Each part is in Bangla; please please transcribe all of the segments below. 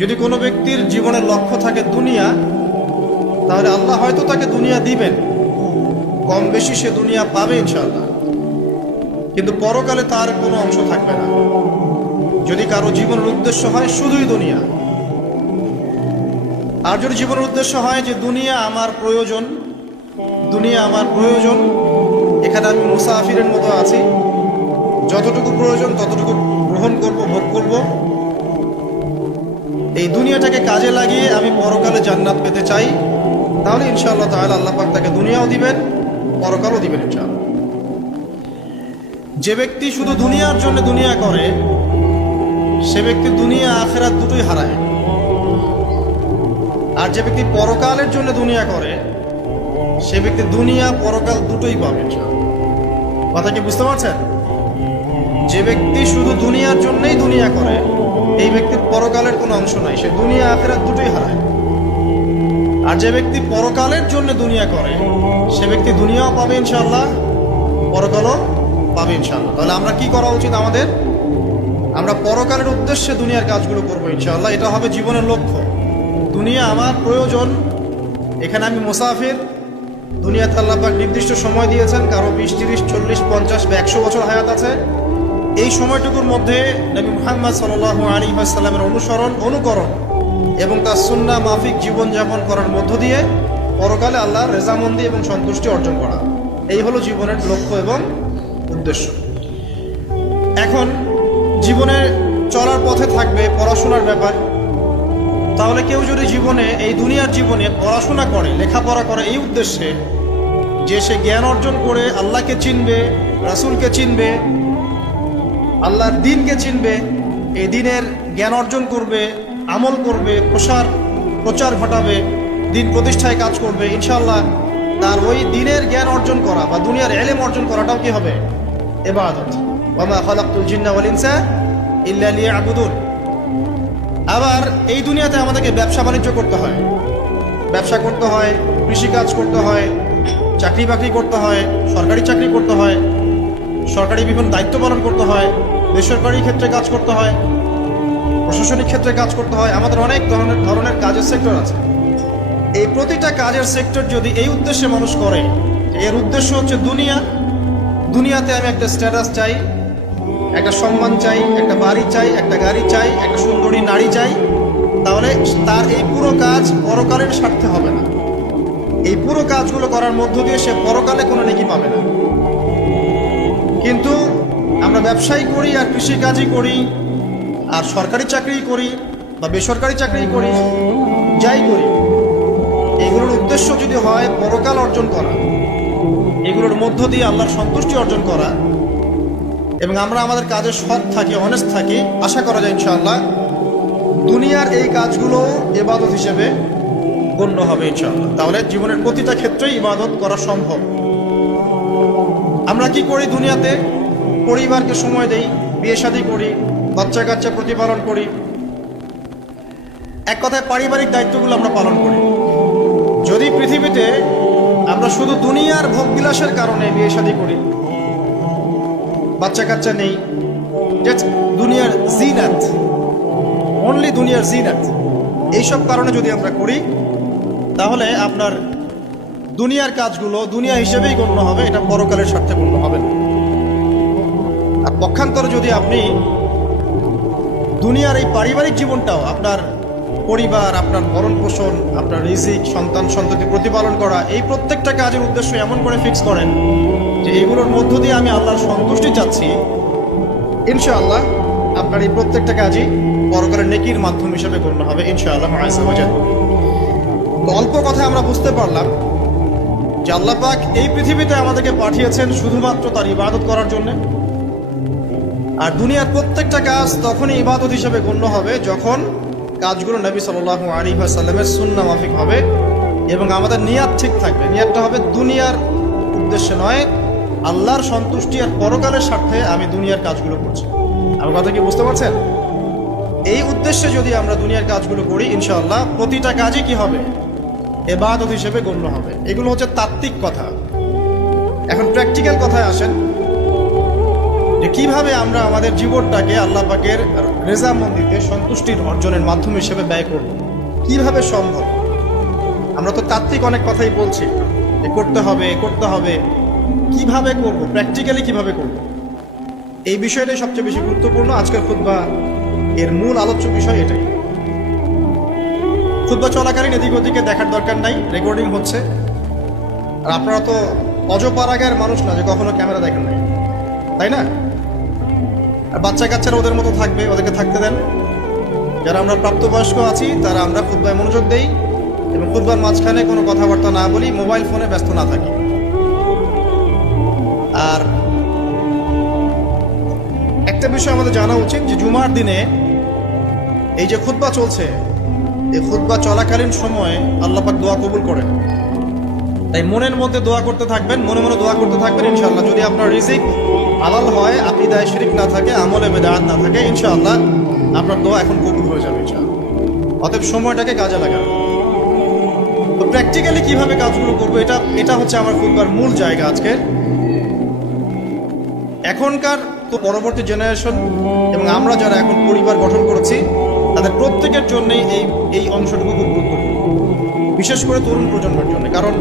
যদি কোনো ব্যক্তির জীবনের লক্ষ্য থাকে দুনিয়া, তাহলে আল্লাহ হয়তো তাকে দুনিয়া দিবেন, কম বেশি সে দুনিয়া পাবে ইনশাআল্লাহ, কিন্তু পরকালে তার কোনো অংশ থাকবে না। যদি কারো জীবনের উদ্দেশ্য হয় শুধুই দুনিয়া, আর যদি জীবনের উদ্দেশ্য হয় যে দুনিয়া আমার প্রয়োজন, দুনিয়া আমার প্রয়োজন, এখানে আমি মুসাফিরের মতো আছি, যতটুকু প্রয়োজন ততটুকু গ্রহণ করব, ভোগ করব, এই দুনিয়াটাকে কাজে লাগিয়ে আমি পরকালে জান্নাত পেতে চাই, তাহলে ইনশাআল্লাহ তাআলা আল্লাহ পাক তাকে দুনিয়াও দিবেন, পরকালও দিবেন ইনশাআল্লাহ। যে ব্যক্তি শুধু দুনিয়ার জন্য দুনিয়া করে, সে ব্যক্তি দুনিয়া আখিরাত দুটোই হারায়। আর যে ব্যক্তি পরকালের জন্য দুনিয়া করে, সে ব্যক্তি দুনিয়া পরকাল দুটোই পাবে ইনশাআল্লাহ। কথা কি বুঝতে পারছেন? যে ব্যক্তি শুধু দুনিয়ার জন্যই দুনিয়া করে, এই ব্যক্তির পরকালের কোনো অংশ নাই, সে দুনিয়া আখিরাত দুটোই হারায়। আর যে ব্যক্তি পরকালের জন্য দুনিয়া করে, সে ব্যক্তি দুনিয়াও পাবে ইনশাআল্লাহ, পরকালও পাবে ইনশাআল্লাহ। তাহলে আমরা কি করা উচিত আমাদের? আমরা পরকালের উদ্দেশ্যে দুনিয়ার কাজগুলো করবো ইনশাআল্লাহ। এটা হবে জীবনের লক্ষ্য। দুনিয়া আমার প্রয়োজন, এখানে আমি মুসাফির। দুনিয়াতে আল্লাহ পাক নির্দিষ্ট সময় দিয়েছেন, কারো 20, 30, 40, 50 বা 100 বছর হায়াত আছে। এই সময়টুকুর মধ্যে নবী মুহাম্মদ সাল্লাল্লাহু আলাইহি ওয়াসাল্লামের অনুকরণ এবং তার সুন্নাহ মাফিক জীবনযাপন করার মধ্য দিয়ে পরকালে আল্লাহর রেজামন্দি এবং সন্তুষ্টি অর্জন করা, এই হলো জীবনের লক্ষ্য এবং উদ্দেশ্য। এখন জীবনে চলার পথে থাকবে পড়াশোনার ব্যাপার। তাহলে কেউ যদি জীবনে, এই দুনিয়ার জীবনে পড়াশোনা করে, লেখাপড়া করে এই উদ্দেশ্যে যে সে জ্ঞান অর্জন করে আল্লাহকে চিনবে, রাসূলকে চিনবে, আল্লাহর দ্বীনকে চিনবে, এই দ্বীনের জ্ঞান অর্জন করবে, আমল করবে, প্রচার ঘটাবে, দ্বীন প্রতিষ্ঠায় কাজ করবে, ইনশাআল্লাহ তার ওই দ্বীনের জ্ঞান অর্জন করা বা দুনিয়ার ইলম অর্জন করাটাও কি হবে? ইবাদত। ওয়া মা খালাকতুল জিন্না ওয়াল ইনসা ইল্লা লিয়াবুদুন। আবার এই দুনিয়াতে আমাদেরকে ব্যবসা বাণিজ্য করতে হয়, ব্যবসা করতে হয়, কৃষিকাজ করতে হয়, চাকরি বাকরি করতে হয়, সরকারি চাকরি করতে হয়, সরকারি বিভিন্ন দায়িত্ব পালন করতে হয়, বেসরকারি ক্ষেত্রে কাজ করতে হয়, প্রশাসনিক ক্ষেত্রে কাজ করতে হয়। আমাদের অনেক ধরনের কাজের সেক্টর আছে। এই প্রতিটা কাজের সেক্টর যদি এই উদ্দেশ্যে মানুষ করে, এর উদ্দেশ্য হচ্ছে দুনিয়াতে আমি একটা স্ট্যাটাস চাই, একটা সম্মান চাই, একটা বাড়ি চাই, একটা গাড়ি চাই, একটা সুন্দরী নারী চাই, তাহলে তার এই পুরো কাজ পরকালের স্বার্থে হবে না। এই পুরো কাজগুলো করার মধ্য দিয়ে সে পরকালে কোনো নেকি পাবে না। কিন্তু আমরা ব্যবসায়ী করি, আর কৃষিকাজই করি, আর সরকারি চাকরি করি বা বেসরকারি চাকরি করি, যাই করি, এগুলোর উদ্দেশ্য যদি হয় পরকাল অর্জন করা, এগুলোর মধ্য দিয়ে আল্লাহর সন্তুষ্টি অর্জন করা, এবং আমরা আমাদের কাজে সৎ থাকি, অনেস্ট থাকি, আশা করা যায় ইনশাআল্লাহ দুনিয়ার এই কাজগুলো ইবাদত হিসেবে গণ্য হবে ইনশাআল্লাহ। তাহলে জীবনের প্রতিটা ক্ষেত্রেই ইবাদত করা সম্ভব। আমরা কি করি? দুনিয়াতে পরিবারকে সময় দেই, বিয়ে শাদী করি, বাচ্চা কাচ্চা প্রতিপালন করি, এক কথায় পারিবারিক দায়িত্বগুলো আমরা পালন করি। যদি পৃথিবীতে আমরা শুধু দুনিয়ার ভোগবিলাসের কারণে বিয়ে শাদী করি, বাচ্চা কাচ্চা নেই, দুনিয়ার জিনাত, অনলি দুনিয়ার জিনাত, এইসব কারণে যদি আমরা করি, তাহলে আপনার দুনিয়ার কাজগুলো দুনিয়া হিসেবেই গণ্য হবে, এটা পরকালের স্বার্থে গণ্য হবে না। আর পক্ষান্তরে যদি আপনি দুনিয়ার এই পারিবারিক জীবনটাও, আপনার পরিবার, আপনার ভরণ পোষণ, আপনার রিজিক, সন্তান-সন্ততি প্রতিপালন করা, এই প্রত্যেকটা কাজের উদ্দেশ্য এমন করে ফিক্স করেন যে এগুলোর মধ্য দিয়ে আমি আল্লাহর সন্তুষ্টি চাচ্ছি, ইনশাআল্লাহ আপনার এই প্রত্যেকটা কাজই পরকালের নেকির মাধ্যম হিসেবে গণ্য হবে ইনশাআল্লাহ আযজা ওয়া জাল। তো অল্প কথায় আমরা বুঝতে পারলাম যে আল্লাহ পাক এই পৃথিবীতে আমাদেরকে পাঠিয়েছেন শুধুমাত্র তার ইবাদত করার জন্য। আর দুনিয়ার প্রত্যেকটা কাজ তখনই ইবাদত হিসেবে গণ্য হবে যখন কাজগুলো নবী সাল্লাল্লাহু আলাইহি ওয়াসাল্লামের সুন্নাহ মাফিক হবে এবং আমাদের নিয়াত ঠিক থাকবে। নিয়াতটা হবে দুনিয়ার উদ্দেশ্যে নয়, আল্লাহর সন্তুষ্টি আর পরকালের স্বার্থে আমি দুনিয়ার কাজগুলো করছি। আমার কথা কি বুঝতে পারছেন? এই উদ্দেশ্যে যদি আমরা দুনিয়ার কাজগুলো করি, ইনশাআল্লাহ প্রতিটা কাজই কি হবে? ইবাদত হিসেবে গণ্য হবে। এগুলো হচ্ছে তাত্ত্বিক কথা। এখন প্র্যাকটিক্যাল কথায় আসেন যে কিভাবে আমরা আমাদের জীবনটাকে আল্লাহ পাকের রেজামন্দিতে সন্তুষ্টির অর্জনের মাধ্যম হিসেবে ব্যয় করব কিভাবে সম্ভব? আমরা তো তাত্ত্বিক অনেক কথাই বলছি যে করতে হবে, কিভাবে করব, প্র্যাকটিক্যালি কিভাবে করব, এই বিষয়টাই সবচেয়ে বেশি গুরুত্বপূর্ণ। আজকের খুতবা এর মূল আলোচ্য বিষয় এটাই। খুতবা চলাকালীন এদিক ওদিকে দেখার দরকার নাই, রেকর্ডিং হচ্ছে। আর আপনারা তো অজপাড়াগার মানুষ না যে কখনো ক্যামেরা দেখেন নাই, তাই না? আর বাচ্চা কাচ্চারা ওদের মতো থাকবে, ওদেরকে থাকতে দেন। যারা আমরা প্রাপ্তবয়স্ক আছি তারা আমরা খুতবায় মনোযোগ দেই এবং খুতবার মাঝখানে কোনো কথাবার্তা না বলি, মোবাইল ফোনে ব্যস্ত না থাকি। আর একটা বিষয় আমাদের জানা উচিত যে জুমার দিনে এই যে খুতবা চলছে, এই খুতবা চলাকালীন সময়ে আল্লাহ পাক দোয়া কবুল করেন। তাই মনের মধ্যে দোয়া করতে থাকবেন, মনে মনে দোয়া করতে থাকবেন। ইনশাআল্লাহ যদি আপনার রিজিক হালাল হয়, আকীদায় শিরক না থাকে, আমলে বেদাত না থাকে, ইনশাআল্লাহ আপনার দোয়া এখন কবুল হয়ে যাবে ইনশাআল্লাহ। অতএব সময়টাকে কাজে লাগাবেন। তো প্র্যাকটিক্যালি কিভাবে কাজগুলো করবো, এটা হচ্ছে আমার খুতবার মূল জায়গা আজকে। এখনকার তো পরবর্তী জেনারেশন এবং আমরা যারা এখন পরিবার গঠন করেছি তাদের প্রত্যেকের জন্যই এই অংশটুকু খুব গুরুত্বপূর্ণ, বিশেষ করে তরুণ প্রজন্মের জন্য। কারণ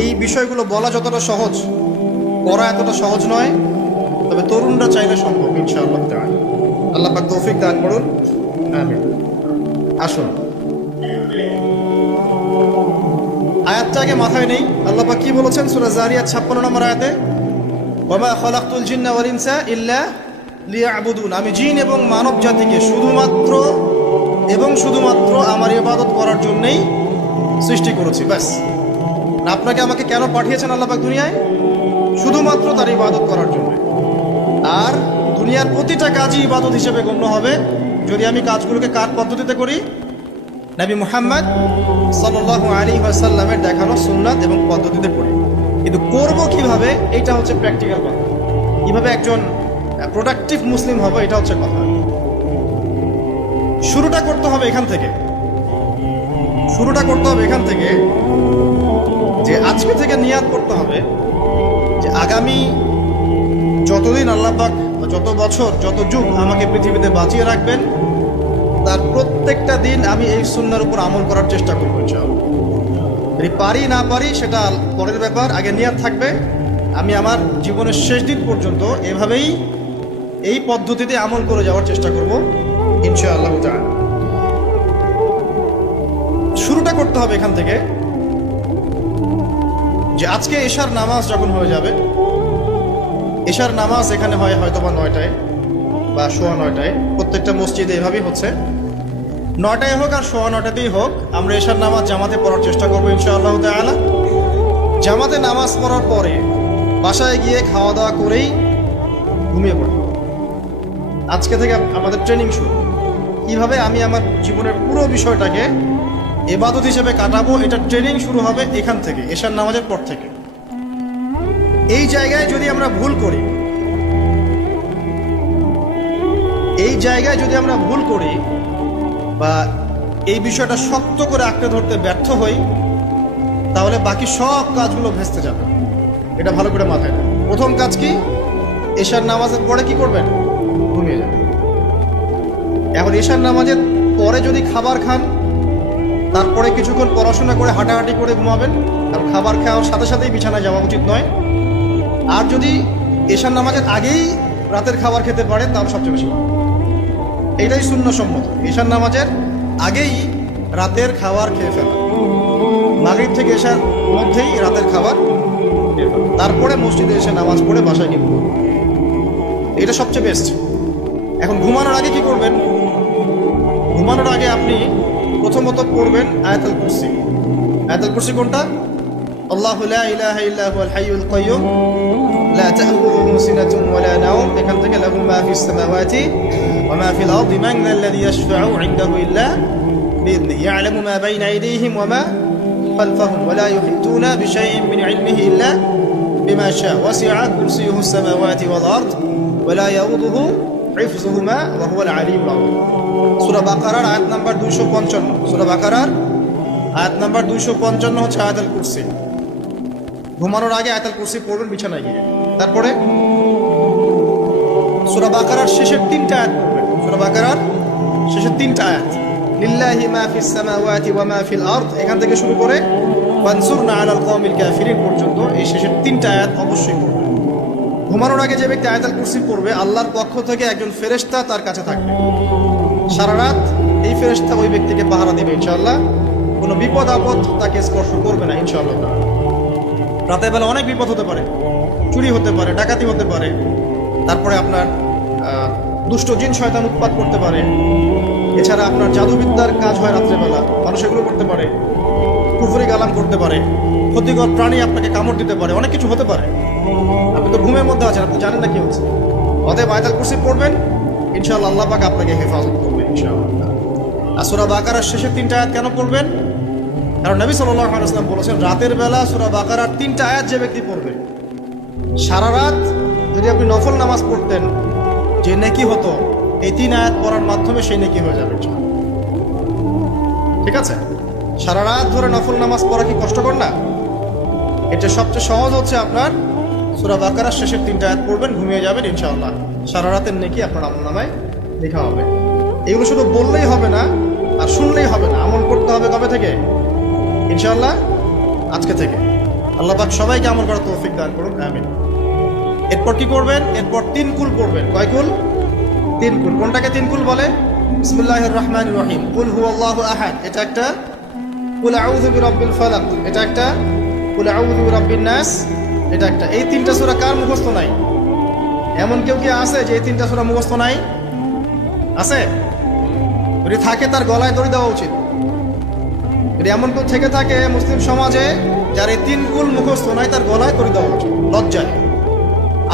এই বিষয়গুলো বলা যতটা সহজ, করা এতটা সহজ নয়। তবে তরুণরা চাইলে সম্ভব ইনশাআল্লাহ তাআলা। আল্লাহ পাক তৌফিক দান করুন, আমিন। আসুন, আয়াতটা আগে মাথায় নেই। আল্লাহ পাক কি বলেছেন সূরা জারিয়াত 56 নম্বর আয়াতে, ওয়া মা খালাকতুল জিন্না ওয়াল ইনসা ইল্লা লিয়াবুদুন। আমি জিন এবং মানব জাতিকে শুধুমাত্র আমার ইবাদত করার জন্যই সৃষ্টি করেছি, ব্যাস। আপনাকে আমাকে কেন পাঠিয়েছেন আল্লাহ পাক দুনিয়ায়? শুধুমাত্র তার ইবাদত করার জন্য। আর দুনিয়ার প্রতিটা কাজই ইবাদত হিসেবে গণ্য হবে যদি আমি কাজগুলোকে কার পদ্ধতিতে করি? নবী মুহাম্মদ সাল্লাল্লাহু আলাইহি ওয়াসাল্লামের দেখানো সুন্নাত এবং পদ্ধতিতে করি। কিন্তু করব কিভাবে, এটা হচ্ছে প্র্যাকটিক্যাল কথা। কিভাবে একজন প্রোডাক্টিভ মুসলিম হবে, এটা হচ্ছে কথা। শুরুটা করতে হবে এখান থেকে যে আজকে থেকে নিয়াত করতে হবে যে আগামী যতদিন আল্লাহ পাক, যত বছর, যত যুগ আমাকে পৃথিবীতে বাঁচিয়ে রাখবেন, তার প্রত্যেকটা দিন আমি এই সুন্নাহর উপর আমল করার চেষ্টা করবো ইনশাআল্লাহ। যদি পারি না পারি সেটা পরের ব্যাপার, আগে নিয়াত থাকবে আমি আমার জীবনের শেষ দিন পর্যন্ত এভাবেই এই পদ্ধতিতে আমল করে যাওয়ার চেষ্টা করব ইনশাআল্লাহ তাআলা। শুরুটা করতে হবে এখান থেকে যে আজকে এশার নামাজ যখন হয়ে যাবে, এশার নামাজ এখানে হয় হয়তোবা 9টায় বা 9:15, প্রত্যেকটা মসজিদে এভাবেই হচ্ছে। 9টায় হোক আর 9:15তেই হোক, আমরা এশার নামাজ জামাতে পড়ার চেষ্টা করবো ইনশাআল্লাহ তাআলা। জামাতে নামাজ পড়ার পরে বাসায় গিয়ে খাওয়া দাওয়া করেই ঘুমিয়ে পড়ব। আজকে থেকে আমাদের ট্রেনিং শুরু, কিভাবে আমি আমার জীবনের পুরো বিষয়টাকে ইবাদত হিসেবে কাটাবো। এটা ট্রেনিং শুরু হবে এখান থেকে, এশার নামাজের পর থেকে। এই জায়গায় যদি আমরা ভুল করি বা এই বিষয়টা শক্ত করে আঁকড়ে ধরতে ব্যর্থ হই, তাহলে বাকি সব কাজগুলো ভেস্তে যাবে। এটা ভালো করে মাথায় রাখবেন। প্রথম কাজ কি? এশার নামাজের পরে কি করবেন? ঘুমিয়ে যাবেন। এখন এশার নামাজের পরে যদি খাবার খান, তারপরে কিছুক্ষণ পড়াশোনা করে হাঁটাহাঁটি করে ঘুমাবেন, কারণ খাবার খাওয়ার সাথে সাথেই বিছানায় যাওয়া উচিত নয়। আর যদি এশার নামাজের আগেই রাতের খাবার খেতে পারেন তাহলে সবচেয়ে বেশি ভালো। এইটাই সুন্নাহসম্মত, এশার নামাজের আগেই রাতের খাবার খেয়ে ফেলা। মাগরিব থেকে এশার মধ্যেই রাতের খাবার খেয়ে ফেলা, তারপরে মসজিদে এসে নামাজ পড়ে বাসায় গিয়ে ঘুমাবো, এটা সবচেয়ে বেস্ট। এখন ঘুমানোর আগে কি করবেন? ঘুমানোর আগে আপনি প্রথমত পড়বেন আয়াতুল কুরসি। আয়াতুল কুরসি কোনটা? আল্লাহু লা ইলাহা ইল্লা হুয়াল হাইয়ুল কাইয়্যুম লা তা'খুযুহু সিনাতুন ওয়া লা নাওম। এখান থেকে লাহু মা ফিস সামাওয়াতি ওয়া মা ফিল আরদি মান যাল্লাযী ইয়াশফা'ু 'ইনদাহু ইল্লা বিইذনিহি ইয়া'লামু মা বাইনা আইদিহিম ওয়া মা খালফাহুম ওয়া লা ইউহিতুনা বিশাইইন মিন 'ইলমিহি ইল্লা বিমা শা'a ওয়াসি'a কুরসিয়ুহু সামাওয়াতি ওয়াল আরদ ওয়া লা ইয়াউদুহু হিফযুহুমা ওয়া হুয়াল আলিয়্যুল আযীম। সূরা বাকারার আয়াত নাম্বার 255। সূরা বাকারার আয়াত নাম্বার 255 হচ্ছে আয়াতুল কুরসি। ঘুমানোর আগে আয়াতুল কুরসি পড়বেন বিছানায় গিয়ে। তারপরে সূরা বাকারার শেষের 3টা আয়াত পড়বেন। সূরা বাকারার শেষের 3টা আয়াত, লিল্লাহি মা ফিস সামাওয়াতি ওয়া মা ফিল আরদ, এখান থেকে শুরু করে ওয়ানসুরনা আলাল কওমিল কাফিরিন পর্যন্ত এই শেষের 3টা আয়াত অবশ্যই পড়বে। ঘুমানোর আগে যে ব্যক্তি আয়াতুল কুরসি পড়বে, আল্লাহর পক্ষ থেকে একজন ফেরেশতা তার কাছে থাকবে সারা রাত। এই ফেরেশতা ওই ব্যক্তিকে পাহারা দিবে ইনশাআল্লাহ, কোনো বিপদ আপদ তাকে স্পর্শ করবে না ইনশাআল্লাহ। রাতের বেলা অনেক বিপদ হতে পারে, চুরি হতে পারে, ডাকাতি হতে পারে, তারপরে আপনার দুষ্ট জিন শয়তান উৎপাত করতে পারে, এছাড়া আপনার জাদুবিদ্যার কাজ হয় রাত্রেবেলা, মানুষ এগুলো করতে পারে, কুফরি গালাম করতে পারে, ক্ষতিকর প্রাণী আপনাকে কামড় দিতে পারে, অনেক কিছু হতে পারে। আপনি তো ঘুমের মধ্যে আছেন, আপনি জানেন না কি হচ্ছে। অতএব আয়াতুল কুরসি পড়বেন, ইনশাআল্লাহ আল্লাহ পাক আপনাকে হেফাজত করবেন ইনশাআল্লাহ। আর সূরা বাকারার শেষের 3টা আয়াত কেন পড়বেন? কারণ নবী সাল্লাল্লাহু আলাইহি ওয়াসাল্লাম বলেছেন, রাতের বেলা সূরা বাকারার 3টা আয়াত যে ব্যক্তি পড়বে, সারা রাত যদি আপনি নফল নামাজ পড়তেন, যে নেকি হতো এই 3 আয়াত পড়ার মাধ্যমে সেই নেকি হয়ে যাবে। ঠিক আছে? সারা রাত ধরে নফল নামাজ পড়া কি কষ্টকর না? এটা সবচেয়ে সহজ হচ্ছে আপনার সূরা বাকারার শেষের 3টা আয়াত পড়বেন, ঘুমিয়ে যাবেন ইনশাআল্লাহ। সারা রাতের নেকি আপনার আমলনামায় লেখা হবে। এগুলো শুধু বললেই হবে না আর শুনলেই হবে না, আমল করতে হবে। কবে থেকে? ইনশাআল্লাহ আজকে থেকে। আল্লাহ পাক সবাইকে আমল করার তৌফিক দান করুন, আমিন। এরপর কি করবেন? এরপর 3 কুল পড়বেন। কয় কুল? 3 কুল। কোনটাকে 3 কুল বলে? বিসমিল্লাহির রহমানির রহিম, কুল হুয়াল্লাহু আহাদ এটা একটা, কুল আউযু বিরাব্বিল ফালাক এটা একটা, কুল আউযু বিরাব্বিন নাস এটা একটা। এই 3টা সূরা কার মুখস্থ নাই? এমন কেউ কি আছে যে এই 3টা সূরা মুখস্থ নাই? আছে? যদি থাকে তার গলায় দড়ি দেওয়া উচিত। যদি এমন কেউ থেকে থাকে মুসলিম সমাজে যার এই 3 কুল মুখস্থ নাই, তার গলায় দড়ি দেওয়া উচিত লজ্জায়।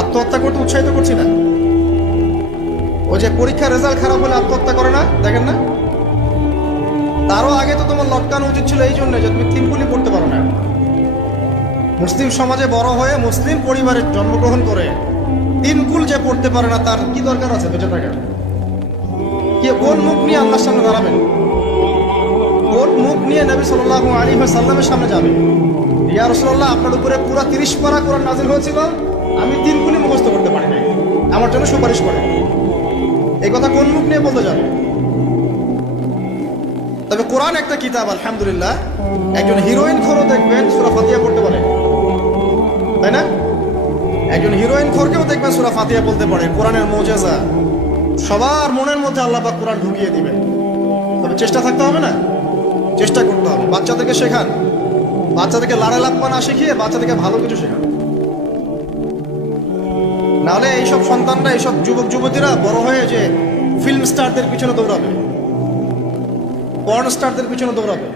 আত্মহত্যা করতে উৎসাহিত করছি না, ওই যে পরীক্ষার রেজাল্ট খারাপ হলে আত্মহত্যা করে না, দেখেন না? তারও আগে তো তোমার লটকানো উচিত ছিল এই জন্য যে তুমি 3 কুলই পড়তে পারো না। মুসলিম সমাজে বড় হয়ে মুসলিম পরিবারে জন্মগ্রহণ করে 3 কুল যে পড়তে পারে না, তার কি দরকার আছে বেঁচে থাকার? কে কোন মুখ নিয়ে আল্লাহর সামনে দাঁড়াবেন? কোন মুখ নিয়ে নবী সাল্লাল্লাহু আলাইহি ওয়াসাল্লামের সামনে যাবেন? ইয়া রাসূলুল্লাহ, আপনার উপরে পুরো 30 পারা কোরআন নাযিল হয়েছিল, আমি 3 কুলই মুখস্থ করতে পারি নাই, আমার জন্য সুপারিশ করেন। এই কথা কোন মুখ নিয়ে বলতে যাবে? তবে কোরআন একটা কিতাব, আলহামদুলিল্লাহ। একজন হিরোইন খোরও দেখবেন সূরা ফাতিহা পড়তে পারে, তাই না? একজন হিরোইন খোরকেও দেখবেন সূরা ফাতিহা বলতে পারে। কোরআনের মুজিজা, সবার মনের মধ্যে আল্লাহ পাক কোরআন ঢুকিয়ে দিবেন। তবে চেষ্টা থাকতে হবে না, চেষ্টা করতে হবে। বাচ্চাদেরকে শেখান, বাচ্চাদেরকে লাড়া লাপ্পা না শিখিয়ে বাচ্চাদেরকে ভালো কিছু শেখান। নাহলে এইসব সন্তানরা, এইসব যুবক যুবতীরা বড় হয়ে যে ফিল্ম স্টারদের পিছনে দৌড়াবে, পর্ন স্টারদের পিছনে দৌড়াবে।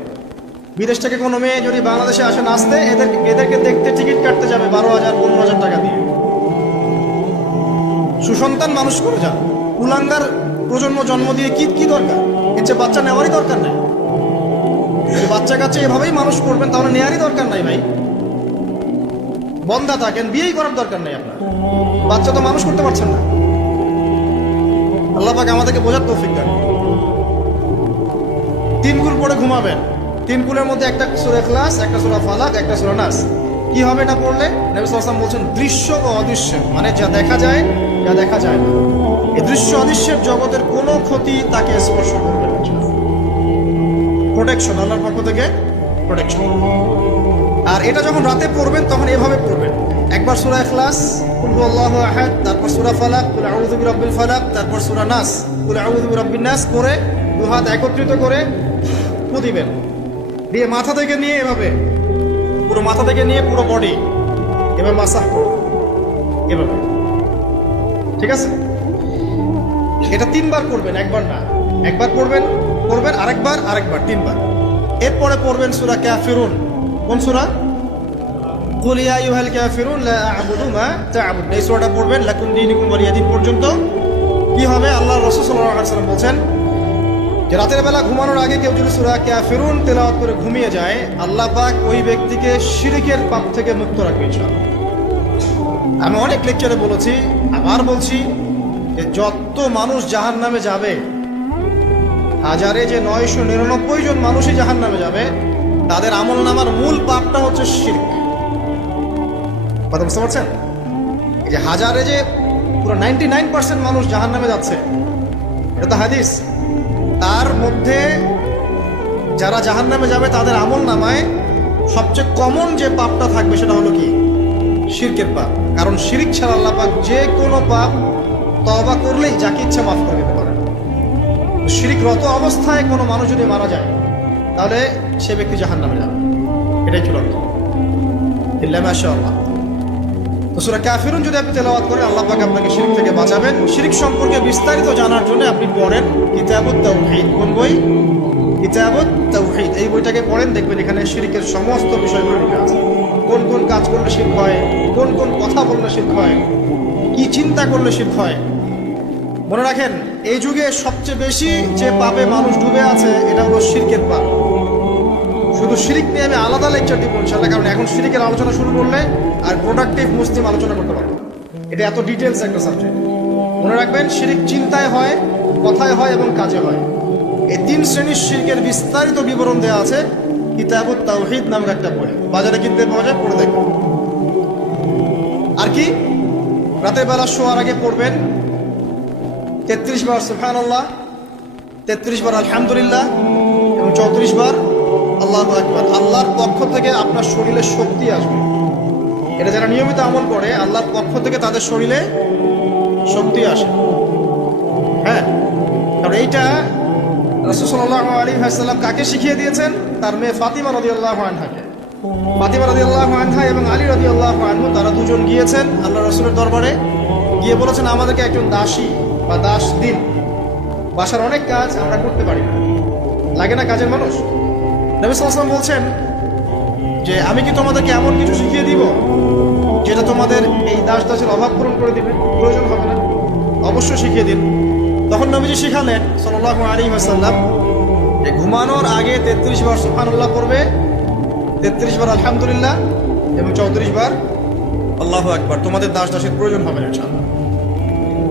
বিদেশ থেকে কোনো মেয়ে যদি বাংলাদেশে আসে নাচতে, এদেরকে দেখতে টিকিট কাটতে যাবে 12,000 15,000 টাকা দিয়ে। সুসন্তান মানুষ করে যান, কুলাঙ্গার প্রজন্ম জন্ম দিয়ে কি দরকার? এর চেয়ে বাচ্চা নেওয়ারই দরকার নাই। যদি বাচ্চা কাচ্চা এভাবেই মানুষ করবেন তাহলে নেওয়ারই দরকার নাই ভাই। বন্ধা থাকেন, বিয়েই করার দরকার নেই আপনার। বাচ্চা তো মানুষ করতে পারছেন না। আল্লাহ পাক আমাদেরকে বোঝার তৌফিক দেন। 3 কুল পড়ে ঘুমাবেন। 3 কুলের মধ্যে একটা সূরা ইখলাস, একটা সূরা ফালাক, একটা সূরা নাস। কি হবে এটা পড়লে? নবী সাল্লাল্লাহু আলাইহি ওয়াসাল্লাম বলছেন, দৃশ্য ও অদৃশ্য, মানে যা দেখা যায় যা দেখা যায় না, এই দৃশ্য অদৃশ্যের জগতের কোনো ক্ষতি তাকে স্পর্শ করবে না। প্রোটেকশন, আল্লাহর পক্ষ থেকে প্রোটেকশন। আর এটা যখন রাতে পড়বেন তখন এভাবে পড়বেন। একবার সূরা ইখলাস, কুল হুয়াল্লাহু আহাদ, তারপর সূরা ফালাক, কুল আউযু বিরাব্বিল ফালাক, তারপর সূরা নাস, কুল আউযু বিরাব্বিন নাস করে 2 হাত একত্রিত করে ফু দিবেন। দিয়ে মাথা থেকে নিয়ে এভাবে, পুরো মাথা থেকে নিয়ে পুরো বডি এভাবে মাসাজ করুন, এভাবে। ঠিক আছে? এটা 3 বার করবেন, একবার না। একবার পড়বেন, আরেকবার, 3 বার। এরপরে পড়বেন সূরা কাফিরুন। কোন সূরা? কুল ইয়া আইয়ুহাল কাফিরুন লা আ'বুদু মা তা'বুদুন। এই সূরাটা পড়বেন লাকুম দীনুকুম ওয়ালিয়া দীন পর্যন্ত। কি হবে? আল্লাহ রাসূল সাল্লাল্লাহু আলাইহি ওয়াসাল্লাম বলেন যে রাতের বেলা ঘুমানোর আগে কেউ যদি সূরা কাফিরুন তেলাওয়াত করে ঘুমিয়ে যায়, আল্লাহ পাক ওই ব্যক্তিকে শিরকের পাপ থেকে মুক্ত রাখবে ইনশাআল্লাহ। আমি অনেক লেকচারে বলেছি, আবার বলছি, যে যত মানুষ জাহান্নামে যাবে, হাজারে যে 999 জন মানুষই জাহান্নামে যাবে, তাদের আমলনামার মূল পাপটা হচ্ছে শিরক। কথা বুঝতে পারছেন? এই যে হাজারে যে পুরো 99% মানুষ জাহান্নামে যাচ্ছে, এটা তো হাদিস। তার মধ্যে যারা জাহান্নামে যাবে তাদের আমল নামায় সবচেয়ে কমন যে পাপটা থাকবে সেটা হলো কি? শিরকের পাপ। কারণ শিরিক ছাড়া আল্লাহ পাক যে কোনো পাপ তওবা করলেই যাকে ইচ্ছা মাফ করে দিতে পারে। শিরিকরত অবস্থায় কোনো মানুষ যদি মারা যায় তাহলে সে ব্যক্তি জাহান্নামে যাবে, এটাই চূড়ান্ত। ইল্লা মাশাআল্লাহ। তো সূরা কাফিরুন যদি আপনি তেলাওয়াত করেন, আল্লাহ পাক আপনাকে শিরক থেকে বাঁচাবেন। শিরক সম্পর্কে বিস্তারিত জানার জন্য আপনি পড়েন কিতাবুত তাওহীদ। কোন বই? কিতাবুত তাওহীদ। এই বইটাকে পড়েন, দেখবেন এখানে শিরকের সমস্ত বিষয়গুলো লেখা আছে। কোন কোন কাজ করলে শিরক হয়, কোন কোন কথা বললে শিরক হয়, কি চিন্তা করলে শিরক হয়। মনে রাখেন, এই যুগে সবচেয়ে বেশি যে পাপে মানুষ ডুবে আছে এটা হলো শিরকের পাপ। শুধু শিরিক নিয়ে আমি আলাদা লেকচার দিব ইনশাআল্লাহ, কারণ এখন শিরিকের আলোচনা শুরু করলে আর প্রোডাক্টিভ মুসলিম আলোচনা করতে পারবো। এটা এত ডিটেলস একটা সাবজেক্ট। মনে রাখবেন, শিরিক চিন্তায় হয়, কথায় হয় এবং কাজে হয়। এই তিন শ্রেণীর শিরকের বিস্তারিত বিবরণ দেওয়া আছে কিতাবুত তাওহীদ নামক একটা বই। বাজারে কিনতে পাওয়া যায়, পড়ে দেখবেন। আর কি, রাতের বেলা শোয়ার আগে পড়বেন 33 বার সুবহানাল্লাহ, 33 বার আলহামদুলিল্লাহ এবং 34 বার আল্লাহু আকবার। আল্লাহর পক্ষ থেকে আপনার শরীরে শক্তি আসবে। এটা যারা নিয়মিত আমল করে, আল্লাহর পক্ষ থেকে তাদের শরীরে শক্তি আসে। হ্যাঁ, কারণ এইটা রাসূল সাল্লাল্লাহু আলাইহি ওয়াসাল্লাম কাকে শিখিয়ে দিয়েছেন? তার মেয়ে ফাতিমা রাদিয়াল্লাহু আনহাকে। ফাতিমা রাদিয়াল্লাহু আনহা এবং আলী রাদিয়াল্লাহু আনহু তারা দুজন গিয়েছেন আল্লাহ রাসূলের দরবারে, গিয়ে বলেছেন আমাদেরকে একজন দাসী বা দাস দিন। বাসার অনেক কাজ আমরা করতে পারি না, লাগে না কাজের মানুষ? নবী সাল্লাল্লাহু আলাইহি ওয়াসাল্লাম বলছেন যে আমি কি তোমাদেরকে এমন কিছু শিখিয়ে দিব যেটা তোমাদের এই দাস দাসের অভাব পূরণ করে দিবে, প্রয়োজন হবে না? অবশ্যই শিখিয়ে দিন। তখন নবীজি শিখালেন সাল্লাল্লাহু আলাইহি ওয়াসাল্লাম যে ঘুমানোর আগে 33 বার সুবহানাল্লাহ পড়বে, 33 বার আলহামদুলিল্লাহ এবং 34 বার আল্লাহু আকবার। তোমাদের দাস দাসের প্রয়োজন হবে না ইনশাআল্লাহ।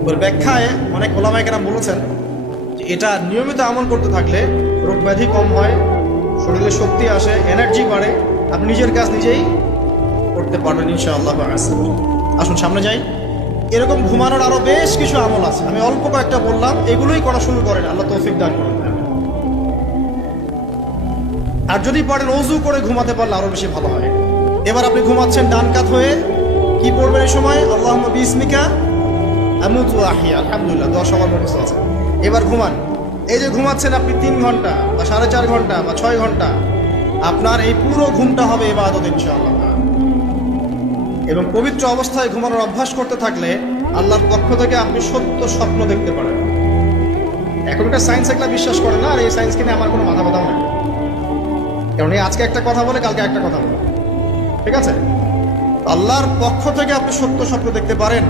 ওর ব্যাখ্যায় অনেক ওলামায়ে কেরাম বলেছেন যে এটা নিয়মিত আমল করতে থাকলে রোগ ব্যাধি কম হয়, শরীরে শক্তি আসে, এনার্জি বাড়ে, আপনি নিজের কাজ নিজেই করতে পারবেন ইনশাআল্লাহ। আসুন সামনে যাই। এরকম ঘুমানোর আরো বেশ কিছু আমল আছে, আমি অল্প কয়েকটা বললাম, এগুলোই করা শুরু করেন, আল্লাহ তৌফিক দান করেন। আর যদি পারেন ওযু করে ঘুমাতে পারলে আরো বেশি ভালো হয়। এবার আপনি ঘুমাচ্ছেন ডান কাত হয়ে, কি পড়বেন এই সময়? আল্লাহুম্মা বিসমিকা আমুতু ওয়া আহইয়া, আলহামদুলিল্লাহ, দোয়া সবার মুখস্থ আছে। এবার ঘুমান। এই যে ঘুমাচ্ছেন আপনি 3 ঘন্টা বা 4.5 ঘন্টা বা 6 ঘন্টা, আপনার এই পুরো ঘুমটা হবে ইবাদত ইনশাআল্লাহ। এবং পবিত্র অবস্থায় ঘুমানোর অভ্যাস করতে থাকলে আল্লাহর পক্ষ থেকে আপনি সত্য স্বপ্ন দেখতে পারেন। এখন একটা সায়েন্স একটা বিশ্বাস করে না, আর এই সায়েন্সকে নিয়ে আমার কোনো মাথা ব্যথাও নেই, কারণ এই আজকে একটা কথা বলে কালকে একটা কথা বলে, ঠিক আছে? আল্লাহর পক্ষ থেকে আপনি সত্য স্বপ্ন দেখতে পারেন।